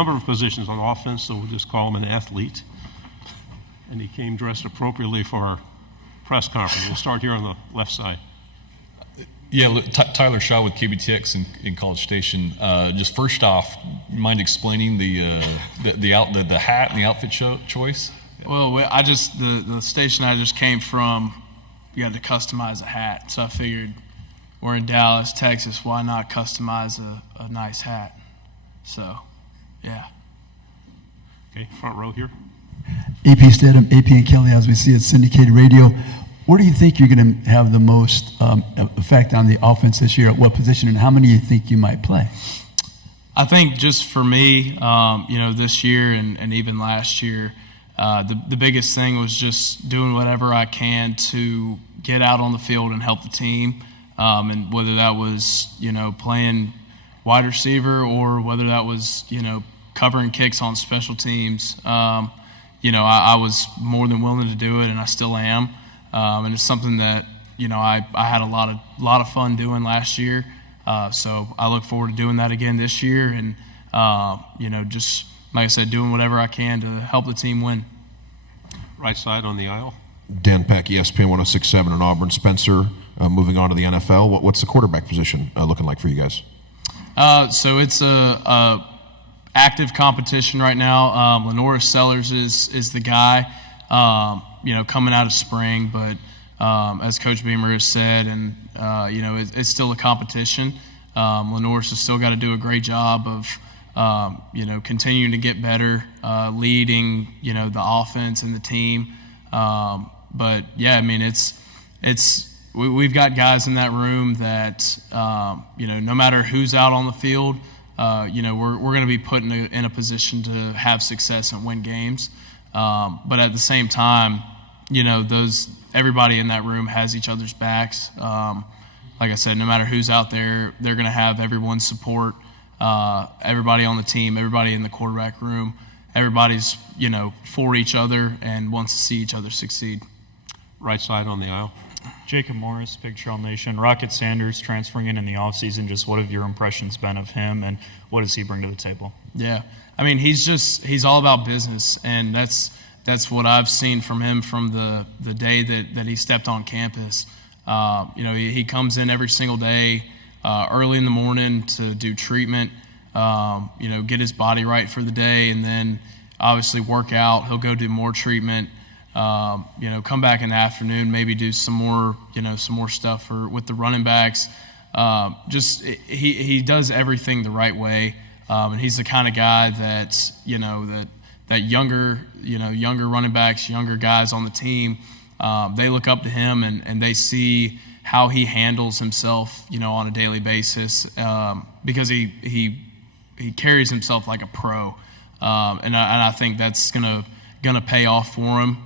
number of positions on offense, so we'll just call him an athlete. And he came dressed appropriately for our press conference. We'll start here on the left side. Yeah, Tyler Shaw with KBTX in College Station. Just first off, mind explaining the hat and the outfit choice? Well, the station I just came from, we had to customize a hat. So I figured we're in Dallas, Texas. Why not customize a nice hat? So, yeah. Okay, front row here. AP Stedham, AP and Kelly, as we see at syndicated radio. Where do you think you're going to have the most effect on the offense this year? At what position, and how many do you think you might play? I think just for me, this year and even last year, the biggest thing was just doing whatever I can to get out on the field and help the team, and whether that was playing wide receiver or whether that was covering kicks on special teams. I was more than willing to do it, and I still am. And it's something that I had a lot of fun doing last year. So I look forward to doing that again this year, and just like I said, doing whatever I can to help the team win. Right side on the aisle. Dan Peck, ESPN 106.7 in Auburn. Spencer, moving on to the NFL. What's the quarterback position looking like for you guys? So it's a active competition right now. Lenora Sellers is the guy. Coming out of spring, but as Coach Beamer has said, and it's still a competition. Lenore's has still got to do a great job of continuing to get better, leading the offense and the team. But yeah, I mean we've got guys in that room that no matter who's out on the field, we're going to be put in a position to have success and win games. But at the same time, everybody in that room has each other's backs. Like I said, no matter who's out there, they're going to have everyone's support. Everybody on the team, everybody in the quarterback room, everybody's for each other and wants to see each other succeed. Right side on the aisle. Jacob Morris, Big Trail Nation. Rocket Sanders transferring in the offseason. Just what have your impressions been of him, and what does he bring to the table? Yeah, I mean he's all about business, and that's what I've seen from him from the day that he stepped on campus. He comes in every single day, early in the morning to do treatment, get his body right for the day, and then obviously work out. He'll go do more treatment. Come back in the afternoon, maybe do some more stuff with the running backs. He does everything the right way, and he's the kind of guy that younger running backs, younger guys on the team, they look up to him and they see how he handles himself, on a daily basis, because he carries himself like a pro, and I think that's gonna pay off for him,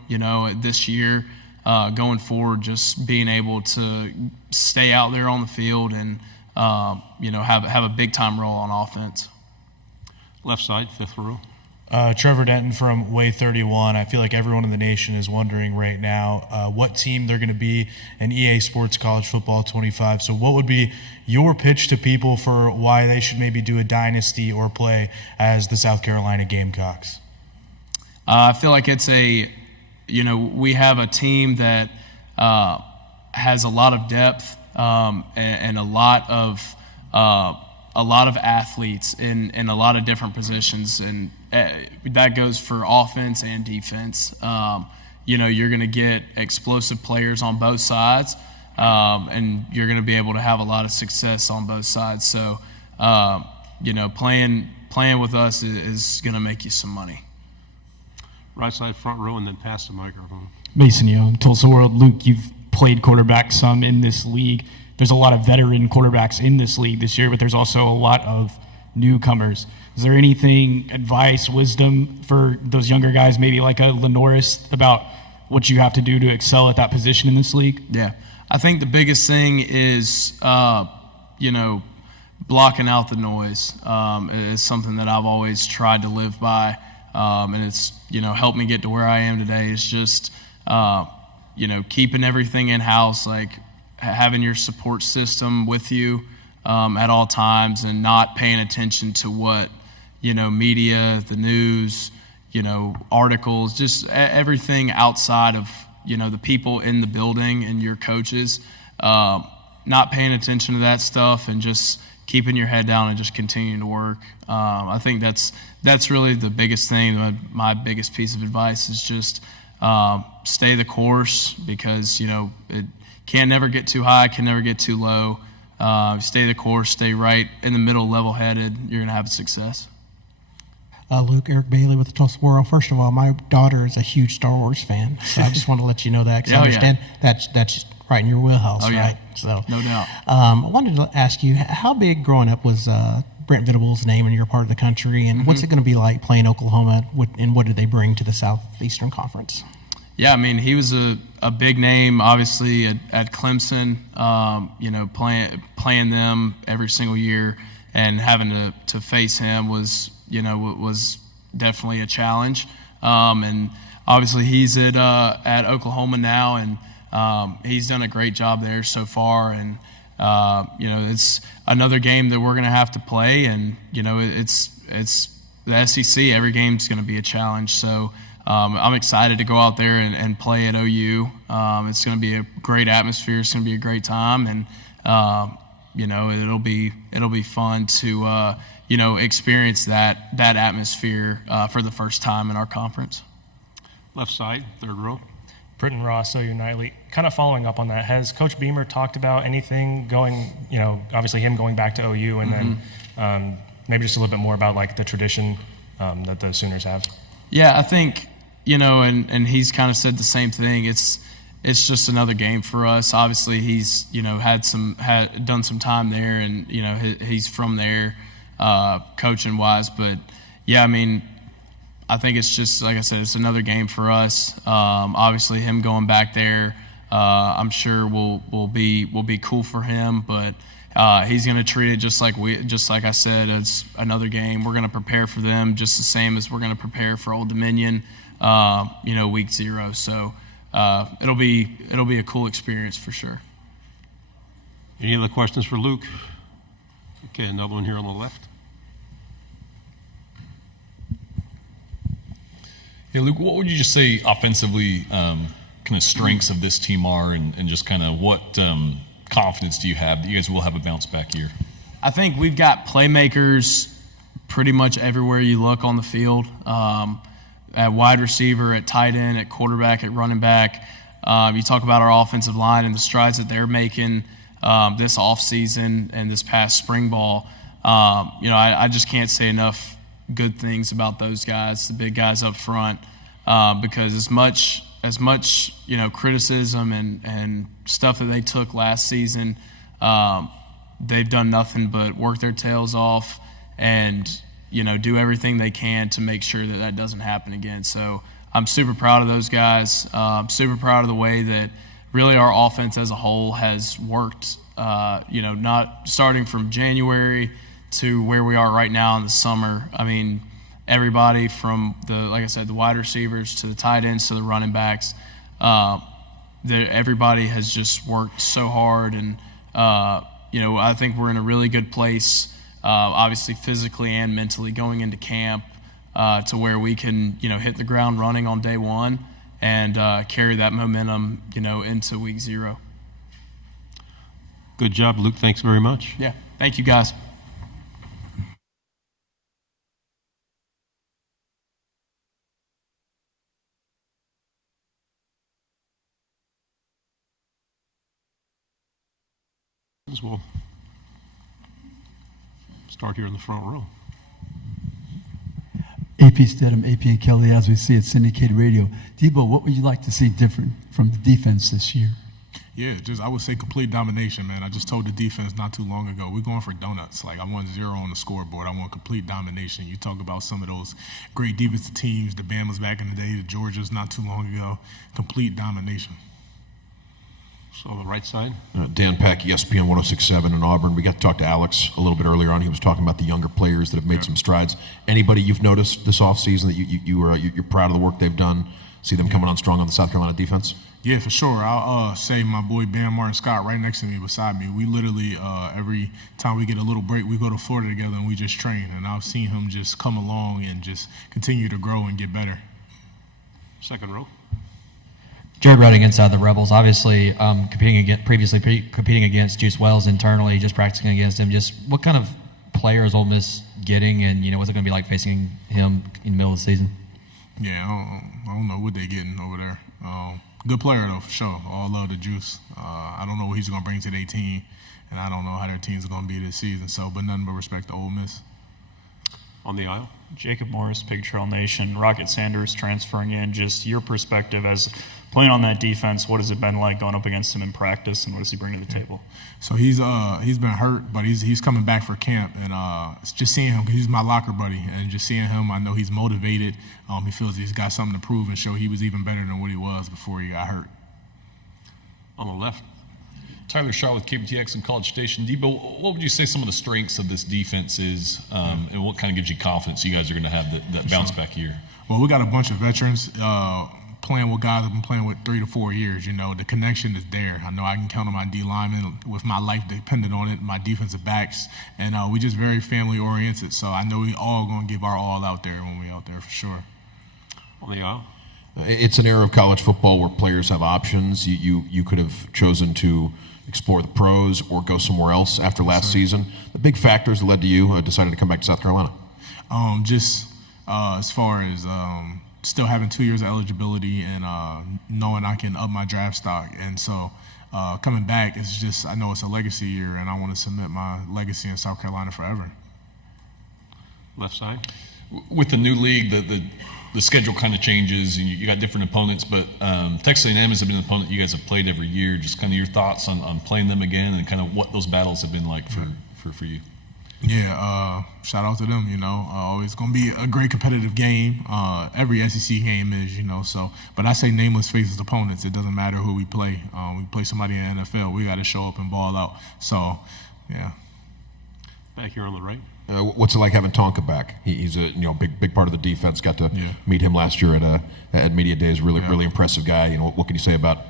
this year, going forward, just being able to stay out there on the field and have a big time role on offense. Left side, fifth row. Trevor Denton from Way 31. I feel like everyone in the nation is wondering right now what team they're going to be in EA Sports College Football 25. So what would be your pitch to people for why they should maybe do a dynasty or play as the South Carolina Gamecocks? I feel like it's we have a team that has a lot of depth and a lot of athletes in a lot of different positions, and that goes for offense and defense. You're going to get explosive players on both sides, and you're going to be able to have a lot of success on both sides. So, playing with us is going to make you some money. Right side, front row, and then pass the microphone. Mason Young, Tulsa World. Luke, you've played quarterback some in this league. There's a lot of veteran quarterbacks in this league this year, but there's also a lot of newcomers. Is there anything, advice, wisdom for those younger guys, maybe like a Lenoris, about what you have to do to excel at that position in this league? Yeah. I think the biggest thing is, blocking out the noise. It's something that I've always tried to live by, and it's, helped me get to where I am today. It's just, keeping everything in-house, like having your support system with you at all times, and not paying attention to what media, the news, articles, just everything outside of, the people in the building and your coaches, not paying attention to that stuff and just keeping your head down and just continuing to work. I think that's really the biggest thing. My biggest piece of advice is just stay the course, because, it can never get too high, can never get too low. Stay the course, stay right in the middle, level-headed, you're going to have success. Luke, Eric Bailey with the Tulsa World. First of all, my daughter is a huge Star Wars fan, so I just want to let you know that, because I understand that's right in your wheelhouse, right? So, no doubt. I wanted to ask you, how big growing up was Brent Venables' name in your part of the country, and what's it going to be like playing Oklahoma, and what did they bring to the Southeastern Conference? Yeah, I mean, he was a big name, obviously, at Clemson, playing them every single year, and having to face him was definitely a challenge. And obviously he's at Oklahoma now, and he's done a great job there so far. And, it's another game that we're going to have to play, and, it's the SEC. Every game's going to be a challenge. So, I'm excited to go out there and play at OU. It's going to be a great atmosphere. It's going to be a great time, and it'll be fun to experience that atmosphere for the first time in our conference. Left side, third row. Britton Ross, OU Nightly. Kind of following up on that, has Coach Beamer talked about anything going? Obviously him going back to OU, and then maybe just a little bit more about like the tradition that the Sooners have. Yeah, I think, and he's kind of said the same thing. It's just another game for us. Obviously, he's had done some time there, and he's from there, coaching wise. But yeah, I mean, I think it's just, like I said, it's another game for us. Obviously, him going back there, I'm sure will be cool for him. But he's going to treat it just like I said, it's another game. We're going to prepare for them just the same as we're going to prepare for Old Dominion, week 0. So it'll be a cool experience for sure. Any other questions for Luke? Okay, another one here on the left. Yeah, Luke, what would you just say offensively kind of strengths of this team are, and just kind of what confidence do you have that you guys will have a bounce back year? I think we've got playmakers pretty much everywhere you look on the field, at wide receiver, at tight end, at quarterback, at running back. You talk about our offensive line and the strides that they're making this offseason and this past spring ball. I just can't say enough good things about those guys, the big guys up front, because as much criticism and stuff that they took last season, they've done nothing but work their tails off and do everything they can to make sure that doesn't happen again. So I'm super proud of those guys. Super proud of the way that really our offense as a whole has worked. Not starting from January to where we are right now in the summer. I mean, everybody from like I said, the wide receivers to the tight ends to the running backs, everybody has just worked so hard, and I think we're in a really good place, obviously physically and mentally going into camp, to where we can hit the ground running on day one and carry that momentum into week 0. Good job, Luke. Thanks very much. Yeah, thank you guys. We'll start here in the front row. AP Stedham, AP and Kelly, as we see it, syndicated radio. Debo, what would you like to see different from the defense this year? Yeah, I would say complete domination, man. I just told the defense not too long ago, we're going for donuts. Like, I want 0 on the scoreboard. I want complete domination. You talk about some of those great defensive teams, the Bamas back in the day, the Georgias not too long ago. Complete domination. So on the right side. Dan Peck, ESPN 106.7 in Auburn. We got to talk to Alex a little bit earlier on. He was talking about the younger players that have made some strides. Anybody you've noticed this offseason that you're proud of the work they've done? See them coming on strong on the South Carolina defense? Yeah, for sure. I'll say my boy Bam Martin Scott right next to me, beside me. We literally, every time we get a little break, we go to Florida together and we just train. And I've seen him just come along and just continue to grow and get better. Second row. Jared Redding inside the Rebels, obviously competing against Juice Wells internally, just practicing against him. Just what kind of player is Ole Miss getting, and what's it going to be like facing him in the middle of the season? Yeah, I don't know what they're getting over there. Good player though, for sure. All love to Juice. I don't know what he's going to bring to their team, and I don't know how their teams are going to be this season. So, but nothing but respect to Ole Miss. On the aisle. Jacob Morris, Pig Trail Nation, Rocket Sanders transferring in. Just your perspective as playing on that defense. What has it been like going up against him in practice, and what does he bring to the table? So he's been hurt, but he's coming back for camp, and it's just seeing him, 'cause he's my locker buddy, and just seeing him, I know he's motivated. He feels he's got something to prove and show he was even better than what he was before he got hurt. On the left. Tyler Shaw with KBTX and College Station. Debo, what would you say some of the strengths of this defense is, and what kind of gives you confidence you guys are going to have that bounce back year? Well, we got a bunch of veterans playing with guys I've been playing with 3 to 4 years. The connection is there. I know I can count on my D linemen with my life dependent on it, my defensive backs, and we just very family oriented. So I know we all going to give our all out there when we out there for sure. On the aisle. It's an era of college football where players have options. You could have chosen to explore the pros or go somewhere else after last season. The big factors that led to you deciding to come back to South Carolina? As far as still having 2 years of eligibility and knowing I can up my draft stock. And so coming back, it's just, I know it's a legacy year, and I want to cement my legacy in South Carolina forever. Left side. With the new league, the schedule kind of changes, and you got different opponents, but Texas A&M has been an opponent you guys have played every year. Just kind of your thoughts on playing them again and kind of what those battles have been like for you. Yeah, shout out to them, always going to be a great competitive game. Every SEC game is, so, but I say nameless faces opponents. It doesn't matter who we play. We play somebody in the NFL, we got to show up and ball out. So, yeah. Back here on the right. What's it like having Tonka back? He's a big part of the defense. Got to meet him last year at Media Days. Really impressive guy. What can you say about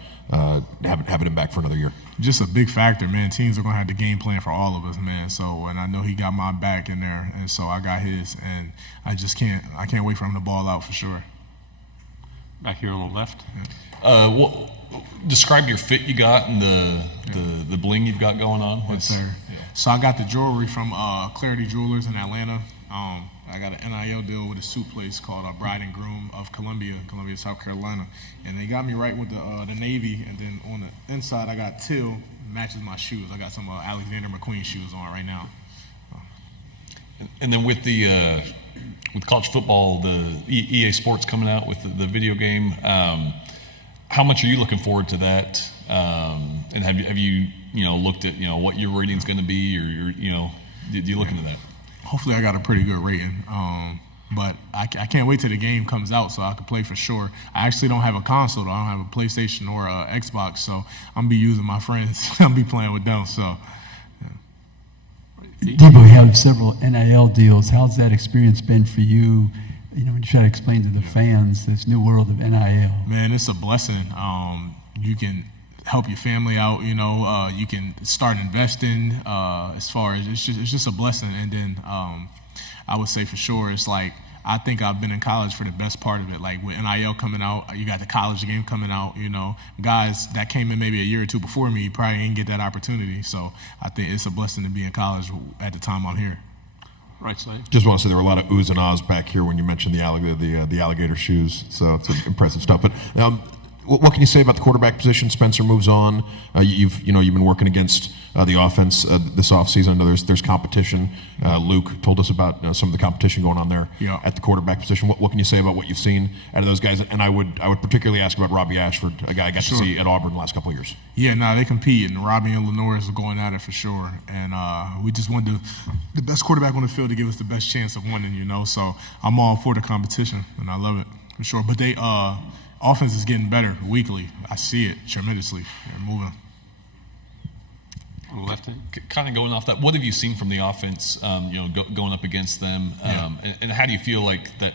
having him back for another year? Just a big factor, man. Teams are going to have the game plan for all of us, man. So, and I know he got my back in there, and so I got his, and I can't wait for him to ball out for sure. Back here on the left. Describe your fit you got and the bling you've got going on. Yes, sir. Yeah. So I got the jewelry from Clarity Jewelers in Atlanta. I got an NIL deal with a suit place called Bride and Groom of Columbia, South Carolina, and they got me right with the Navy. And then on the inside, I got teal, matches my shoes. I got some Alexander McQueen shoes on right now. And then with with college football, the EA Sports coming out with the video game, how much are you looking forward to that? And have you looked at what your rating's going to be, or did you look into that? Hopefully I got a pretty good rating, but I can't wait till the game comes out so I can play for sure. I actually don't have a console, though. I don't have a PlayStation or a Xbox, so I'm be using my friends. I'll be playing with them. So, Debo, you have several NIL deals. How's that experience been for you? When you try to explain to the fans this new world of NIL. Man, it's a blessing. You can help your family out. You can start investing. As far as it's just a blessing. And then I would say for sure, it's like I think I've been in college for the best part of it. Like with NIL coming out, you got the college game coming out. Guys that came in maybe a year or two before me probably didn't get that opportunity. So I think it's a blessing to be in college at the time I'm here. Right side. Just want to say there were a lot of oohs and ahs back here when you mentioned the alligator shoes. So it's impressive stuff. But what can you say about the quarterback position? Spencer moves on. You've been working against the offense this offseason. I know there's competition. Luke told us about some of the competition going on there at the quarterback position. What can you say about what you've seen out of those guys? And I would particularly ask about Robbie Ashford, a guy I got to see at Auburn the last couple of years. Yeah, they compete, and Robbie and Lenore is going at it for sure. And we just want the best quarterback on the field to give us the best chance of winning. So I'm all for the competition, and I love it for sure. But they offense is getting better weekly. I see it tremendously. They're moving. On the left hand. Kind of going off that, what have you seen from the offense, going up against them? And how do you feel like that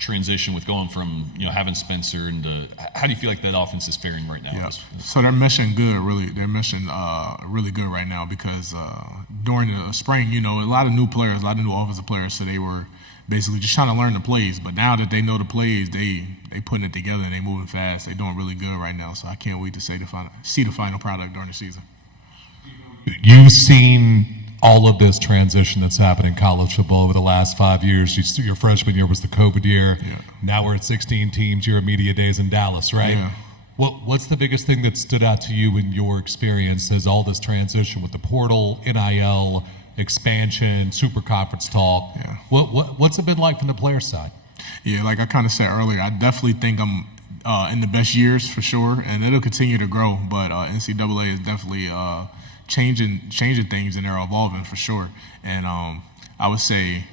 transition with going from having Spencer and how do you feel like that offense is faring right now? Yeah. So they're meshing good, really. They're meshing really good right now because during the spring, a lot of new players, a lot of new offensive players, so they were basically just trying to learn the plays. But now that they know the plays, they putting it together and they moving fast. They're doing really good right now. So I can't wait to see the final product during the season. You've seen all of this transition that's happened in college football over the last 5 years. Your freshman year was the COVID year. Yeah. Now we're at 16 teams. You're at media days in Dallas, right? Yeah. What's the biggest thing that stood out to you in your experience as all this transition with the portal, NIL, expansion, super conference talk? Yeah. What's it been like from the player side? Yeah, like I kind of said earlier, I definitely think I'm in the best years for sure, and it'll continue to grow. But NCAA is definitely changing things, and they're evolving for sure. And I would say,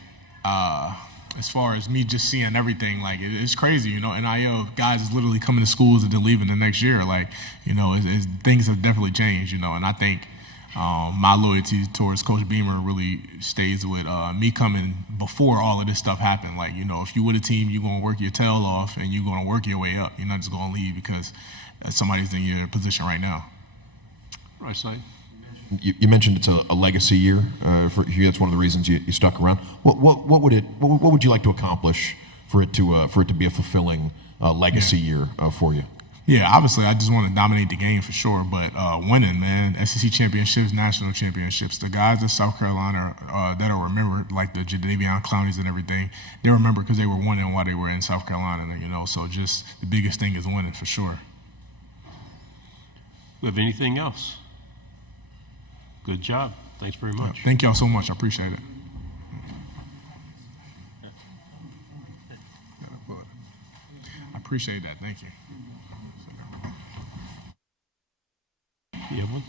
as far as me just seeing everything, like it's crazy, NIL guys is literally coming to schools and then leaving the next year. Like, things have definitely changed, and I think my loyalty towards Coach Beamer really stays with me coming before all of this stuff happened. Like, if you with a team, you're going to work your tail off and you're going to work your way up. You're not just going to leave because somebody's in your position right now. Right side. You mentioned it's a legacy year for you. That's one of the reasons you stuck around. What would you like to accomplish for it to be a fulfilling legacy year for you? Yeah, obviously, I just want to dominate the game for sure. But winning, man, SEC championships, national championships. The guys in South Carolina that are remembered, like the Jadeveon Clowneys and everything, they remember because they were winning while they were in South Carolina. So just the biggest thing is winning for sure. Have anything else? Good job. Thanks very much. Thank y'all so much. I appreciate it. I appreciate that. Thank you. You have one?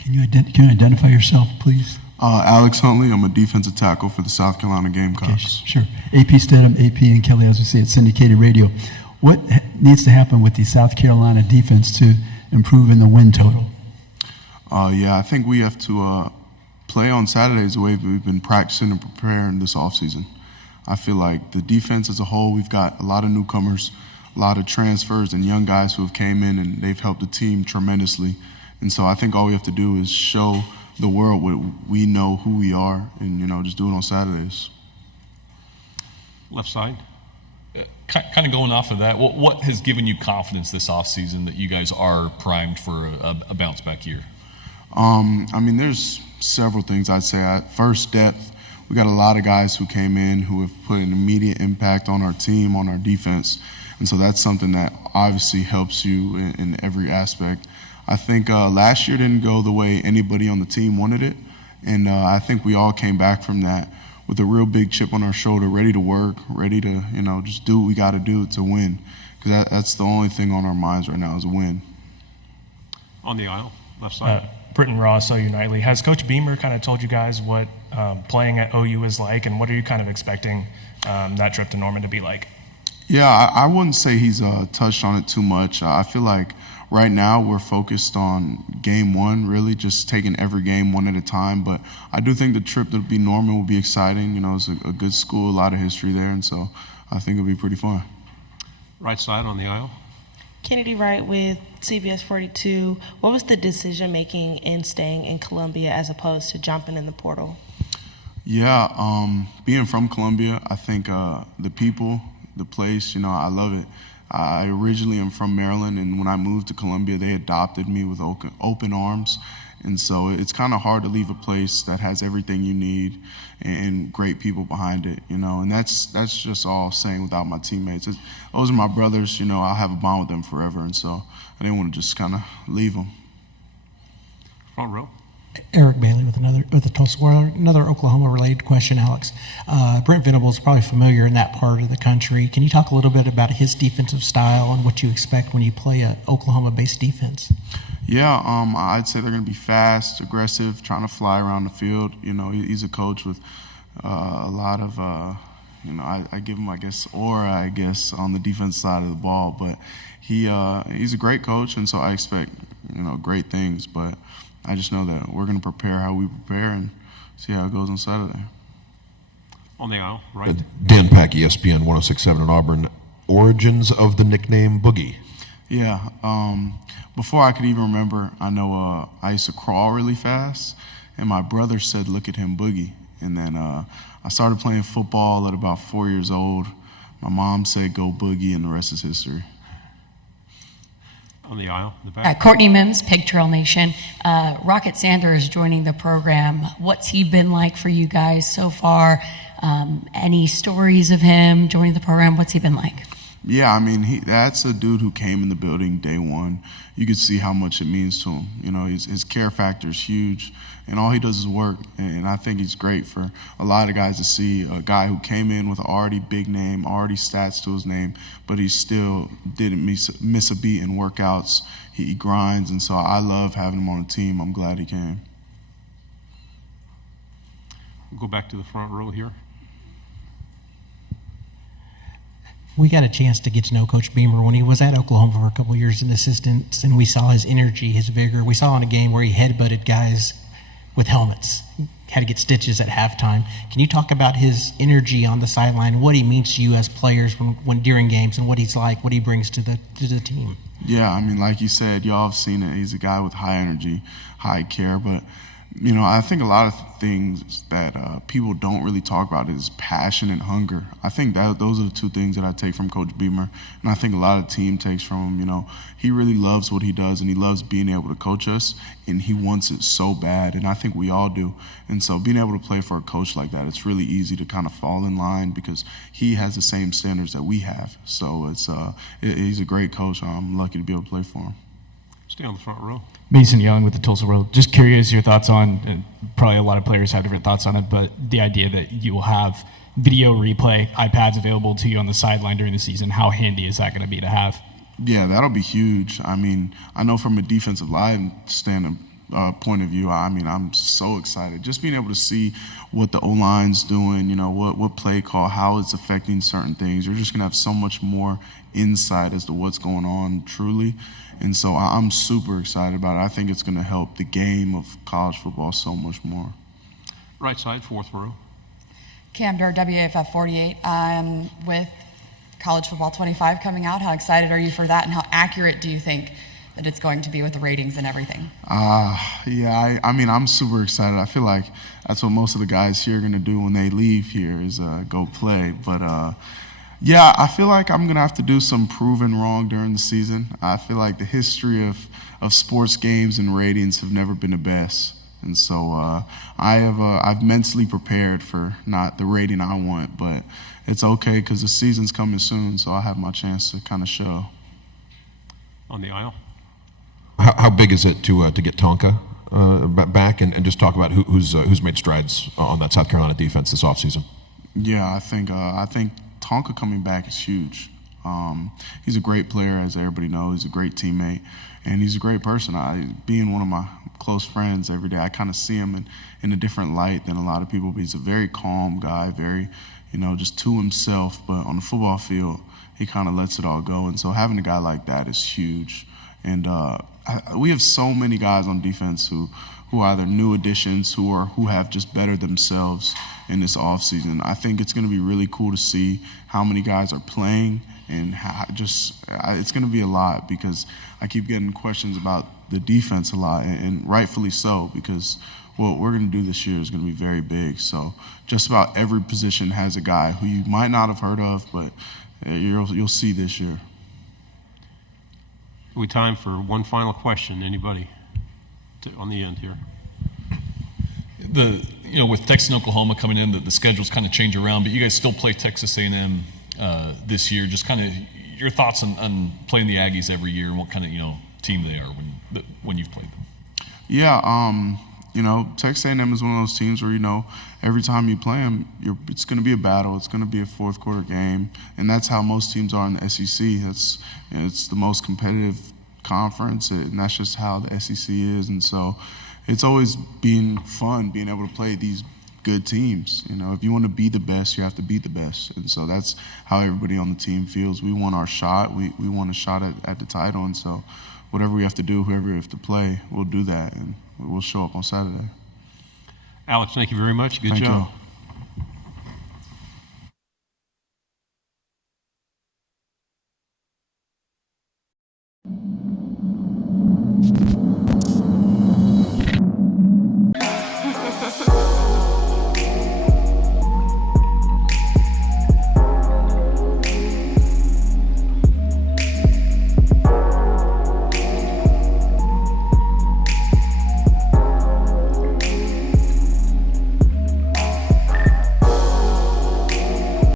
Can you identify yourself, please? Alex Huntley. I'm a defensive tackle for the South Carolina Gamecocks. Okay, sure. AP Stedham, AP and Kelly, as we say, it's syndicated radio. What needs to happen with the South Carolina defense to improve in the win total? Yeah, I think we have to play on Saturdays the way we've been practicing and preparing this offseason. I feel like the defense as a whole, we've got a lot of newcomers, a lot of transfers and young guys who have came in and they've helped the team tremendously. And so I think all we have to do is show the world what we know, who we are, and, just do it on Saturdays. Left side. Kind of going off of that, what has given you confidence this offseason that you guys are primed for a bounce back year? There's several things I'd say. First, depth. We got a lot of guys who came in who have put an immediate impact on our team, on our defense. And so that's something that obviously helps you in every aspect. I think last year didn't go the way anybody on the team wanted it. And I think we all came back from that with a real big chip on our shoulder, ready to work, ready to, just do what we got to do to win. Because that's the only thing on our minds right now is a win. On the aisle, left side. Britton Ross, OU Nightly. Has Coach Beamer kind of told you guys what playing at OU is like, and what are you kind of expecting that trip to Norman to be like? Yeah, I wouldn't say he's touched on it too much. I feel like right now we're focused on game one, really just taking every game one at a time. But I do think the trip to be Norman will be exciting. It's a good school, a lot of history there, and so I think it'll be pretty fun. Right side on the aisle. Kennedy Wright with CBS 42. What was the decision making in staying in Columbia as opposed to jumping in the portal? Yeah, being from Columbia, I think the people, the place, I love it. I originally am from Maryland, and when I moved to Columbia, they adopted me with open arms. And so it's kind of hard to leave a place that has everything you need and great people behind it, And that's just all saying without my teammates. Those are my brothers, I'll have a bond with them forever. And so I didn't want to just kind of leave them. Front row. Eric Bailey with the Tulsa World. Another Oklahoma-related question, Alex. Brent Venables is probably familiar in that part of the country. Can you talk a little bit about his defensive style and what you expect when you play an Oklahoma-based defense? Yeah, I'd say they're going to be fast, aggressive, trying to fly around the field. He's a coach with a lot of, I give him, aura, on the defense side of the ball. But he's a great coach, and so I expect, great things. But I just know that we're going to prepare how we prepare and see how it goes on Saturday. On the aisle, right? Dan Pack, ESPN 106.7 in Auburn. Origins of the nickname Boogie. Yeah. Before I could even remember, I know I used to crawl really fast, and my brother said, "Look at him, Boogie." And then I started playing football at about 4 years old. My mom said, "Go Boogie," and the rest is history. On the aisle, in the back. Courtney Mims, Pig Trail Nation. Rocket Sanders joining the program. What's he been like for you guys so far? Any stories of him joining the program? What's he been like? Yeah, I mean, that's a dude who came in the building day one. You could see how much it means to him. You know, his care factor is huge, and all he does is work. And I think he's great for a lot of guys to see a guy who came in with an already big name, already stats to his name, but he still didn't miss a beat in workouts. He grinds, and so I love having him on the team. I'm glad he came. We'll go back to the front row here. We got a chance to get to know Coach Beamer when he was at Oklahoma for a couple of years as an assistant, and we saw his energy, his vigor. We saw in a game where he headbutted guys with helmets, had to get stitches at halftime. Can you talk about his energy on the sideline, what he means to you as players when during games, and what he's like, what he brings to the team? Yeah, I mean, like you said, y'all have seen it. He's a guy with high energy, high care, but you know, I think a lot of things that people don't really talk about is passion and hunger. I think that those are the two things that I take from Coach Beamer, and I think a lot of the team takes from him. You know, he really loves what he does, and he loves being able to coach us, and he wants it so bad, and I think we all do. And so being able to play for a coach like that, it's really easy to kind of fall in line because he has the same standards that we have. So he's a great coach. I'm lucky to be able to play for him. Stay on the front row. Mason Young with the Tulsa World. Just curious your thoughts on, probably a lot of players have different thoughts on it, but the idea that you will have video replay, iPads available to you on the sideline during the season, how handy is that going to be to have? Yeah, that'll be huge. I mean, I know from a defensive line point of view, I mean, I'm so excited. Just being able to see what the O-line's doing, you know, what play call, how it's affecting certain things. You're just going to have so much more insight as to what's going on truly. And so I'm super excited about it. I think it's going to help the game of college football so much more. Right side, fourth row. Cam Durr, WAFF 48. With College Football 25 coming out, how excited are you for that, and how accurate do you think that it's going to be with the ratings and everything? Yeah, I mean, I'm super excited. I feel like that's what most of the guys here are going to do when they leave here is go play. But yeah, I feel like I'm going to have to do some proving wrong during the season. I feel like the history of sports games and ratings have never been the best. And so I've mentally prepared for not the rating I want, but it's okay because the season's coming soon, so I have my chance to kind of show. On the aisle. How big is it to get Tonka back and just talk about who's made strides on that South Carolina defense this offseason? Yeah, I think Tonka coming back is huge. He's a great player, as everybody knows. He's a great teammate, and he's a great person. Being one of my close friends every day, I kind of see him in a different light than a lot of people. But he's a very calm guy, very, just to himself. But on the football field, he kind of lets it all go. And so having a guy like that is huge. And we have so many guys on defense who are either new additions who have just bettered themselves in this offseason. I think it's going to be really cool to see how many guys are playing, and it's going to be a lot because I keep getting questions about the defense a lot, and rightfully so, because what we're going to do this year is going to be very big. So just about every position has a guy who you might not have heard of, but you'll see this year. We time for one final question. Anybody on the end here? With Texas and Oklahoma coming in, the schedules kind of change around, but you guys still play Texas A&M this year. Just kind of your thoughts on playing the Aggies every year and what kind of team they are when you've played them. Yeah, Texas A&M is one of those teams where every time you play them, it's going to be a battle. It's going to be a fourth quarter game, and that's how most teams are in the SEC. It's the most competitive conference, and that's just how the SEC is. And so it's always been fun being able to play these good teams. If you want to be the best, you have to beat the best. And so that's how everybody on the team feels. We want our shot. We want a shot at the title. And so whatever we have to do, whoever we have to play, we'll do that, and we'll show up on Saturday. Alex, thank you very much. Good job. You. Yeah.